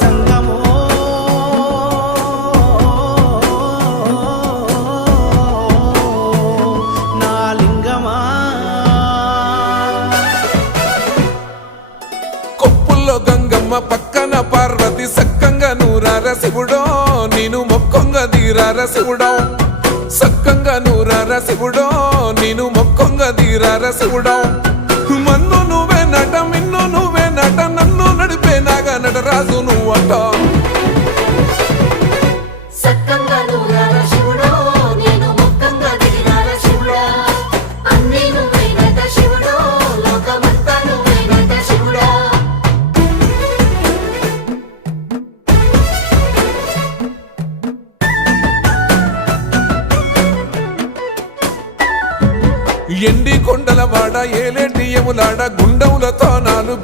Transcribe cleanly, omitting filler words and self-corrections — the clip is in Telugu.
జంగమో నా లింగమా కొప్పుల్లో గంగమ్మ పక్కన పార్వతి సక్కంగా నూరార శివుడో నేను మొక్కంగా తీరార శివుడో సక్కంగా నూరార శివుడో నేను మొక్కంగా తీరార శివుడో మన్ను నువ్వే నట మిన్ను నువ్వే నట నన్ను నడిపే నాగా నటరాజు నువ్వట సక్కంగా నూరార శివుడో నేను మొక్కంగా దిగినార శివుడా అన్నీ నువ్వేనట శివుడో లోకమంతా నువ్వేనట శివుడా ఎండి కొండల వాడ ఏలేటి యములాడ గుండములతో నాలు